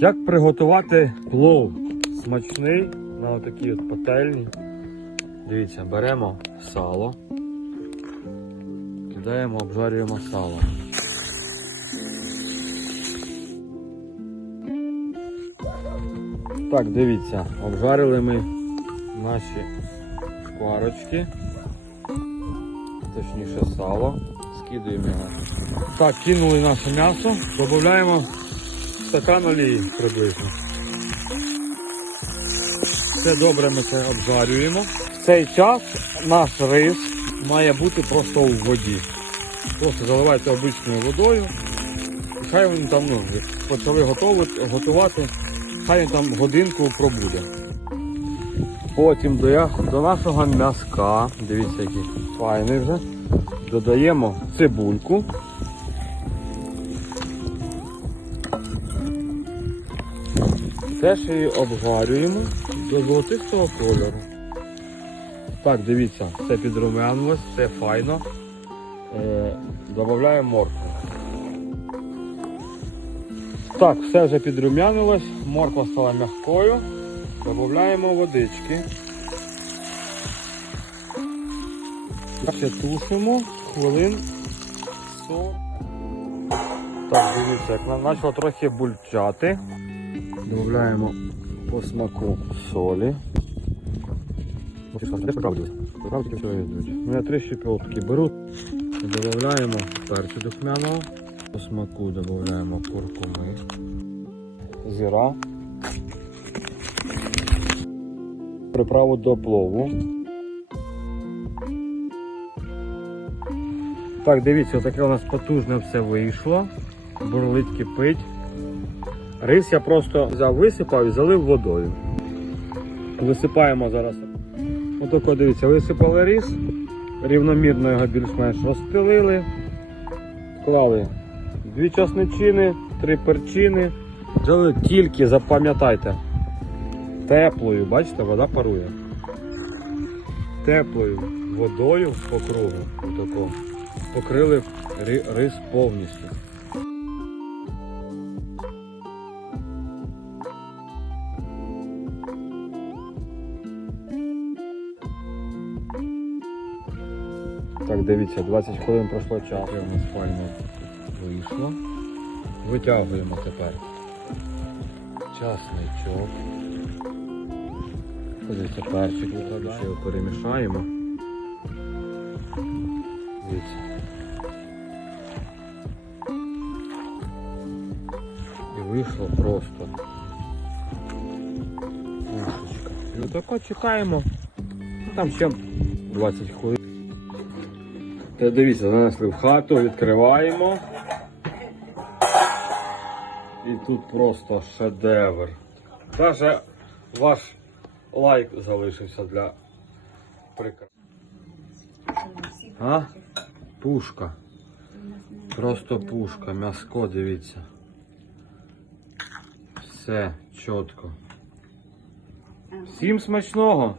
Як приготувати плов смачний на отакій от пательні? Дивіться, беремо сало, кидаємо, обжарюємо сало. Так, дивіться, обжарили ми наші шкварочки, точніше сало, скидуємо його. Так, кинули наше м'ясо, додаємо стакан олії приблизно. Все добре ми це обжарюємо. В цей час наш рис має бути просто у воді. Просто заливайте обичною водою. Хай він там, ну, почали готувати, готувати, хай він там годинку пробуде. Потім до, до нашого м'язка, дивіться, який файний вже, додаємо цибульку. Теж її обжарюємо до золотистого кольору. Так, дивіться, все підрумянилось, все файно. Е, Додаємо моркву. Так, все вже підрумянилось, морква стала м'якою. Додаємо водички. Ще тушимо хвилин 40. Так, дивіться, як вона почала трохи бульчати. Додаємо по смаку солі. Ну, я три щепотки беру. Додаємо перцю духмяного. По смаку додаємо куркуми. Зіра. Приправу до плову. Так, дивіться, таке у нас потужне все вийшло. Бурлить кипить. Рис я просто взяв, висипав і залив водою. Висипаємо зараз. Отако дивіться, висипали рис, рівномірно його більш-менш розстелили, вклали дві часничини, три перчини. Взяли тільки, запам'ятайте, теплою, бачите, вода парує. Теплою водою по кругу, отако, покрили ри- рис повністю. Так, дивіться, 20 хвилин пройшло часу. У нас файно вийшло. Витягуємо тепер часничок. Дивіться, перчик викладаємо. Його перемішаємо. Дивіться. І вийшло просто. Масочка. І чекаємо. Ну, Там ще 20 хвилин. Та дивіться, занесли в хату, відкриваємо. І тут просто шедевр. Даже ваш лайк залишився для прикраси. А? Пушка. Просто пушка. М'яско, дивіться. Все чітко. Всім смачного!